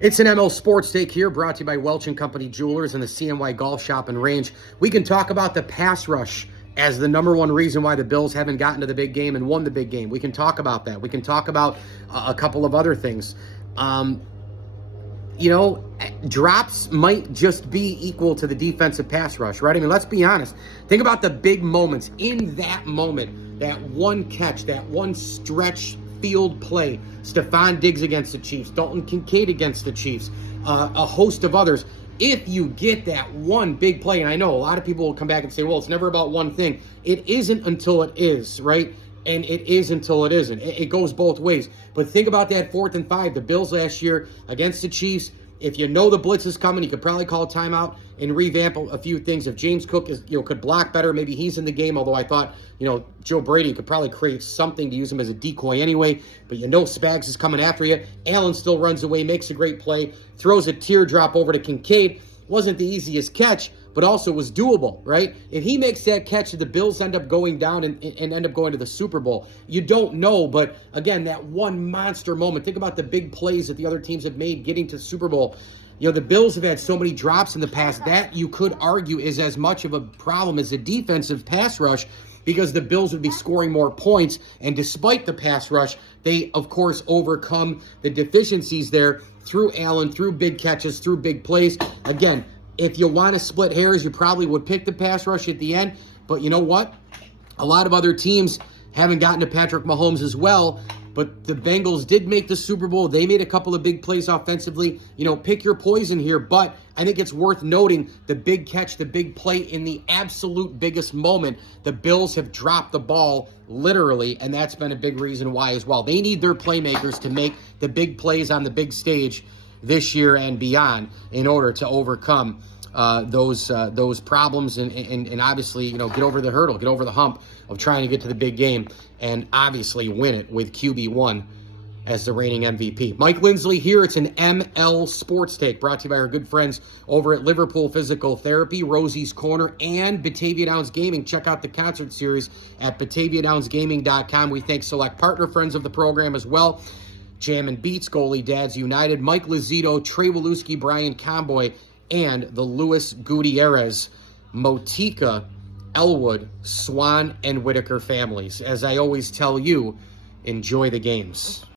It's an ML Sports Take here, brought to you by Welch & Company Jewelers and the CNY Golf Shop and Range. We can talk about the pass rush as the number one reason why the Bills haven't gotten to the big game and won the big game. We can talk about that. We can talk about a couple of other things. Drops might just be equal to the defensive pass rush, right? I mean, let's be honest. Think about the big moments. In that moment, that one catch, that one stretch field play, Stephon Diggs against the Chiefs, Dalton Kincaid against the Chiefs, a host of others. If you get that one big play, and I know a lot of people will come back and say, well, it's never about one thing. It isn't until it is, right? And it is until it isn't. It goes both ways. But think about that 4th and 5. The Bills last year against the Chiefs. If you know the blitz is coming, you could probably call a timeout and revamp a few things. If James Cook could block better, maybe he's in the game. Although I thought, Joe Brady could probably create something to use him as a decoy anyway. But Spags is coming after you. Allen still runs away, makes a great play, throws a teardrop over to Kincaid. Wasn't the easiest catch, but also was doable, right? If he makes that catch, the Bills end up going down and end up going to the Super Bowl. You don't know, but again, that one monster moment. Think about the big plays that the other teams have made getting to the Super Bowl. The Bills have had so many drops in the past. That, you could argue, is as much of a problem as the defensive pass rush, because the Bills would be scoring more points. And despite the pass rush, they, of course, overcome the deficiencies there through Allen, through big catches, through big plays. Again, if you want to split hairs, you probably would pick the pass rush at the end. But you know what? A lot of other teams haven't gotten to Patrick Mahomes as well. But the Bengals did make the Super Bowl. They made a couple of big plays offensively. Pick your poison here. But I think it's worth noting the big catch, the big play in the absolute biggest moment. The Bills have dropped the ball literally, and that's been a big reason why as well. They need their playmakers to make the big plays on the big stage this year and beyond in order to overcome those problems and obviously, get over the hurdle, get over the hump of trying to get to the big game and obviously win it with QB1 as the reigning MVP. Mike Lindsley here. It's an ML Sports Take brought to you by our good friends over at Liverpool Physical Therapy, Rosie's Corner, and Batavia Downs Gaming. Check out the concert series at BataviaDownsGaming.com. We thank select partner friends of the program as well. Jam and Beats, Goalie Dads United, Mike Lozito, Trey Waluski, Brian Comboy, and the Luis Gutierrez, Motika, Elwood, Swan, and Whitaker families. As I always tell you, enjoy the games.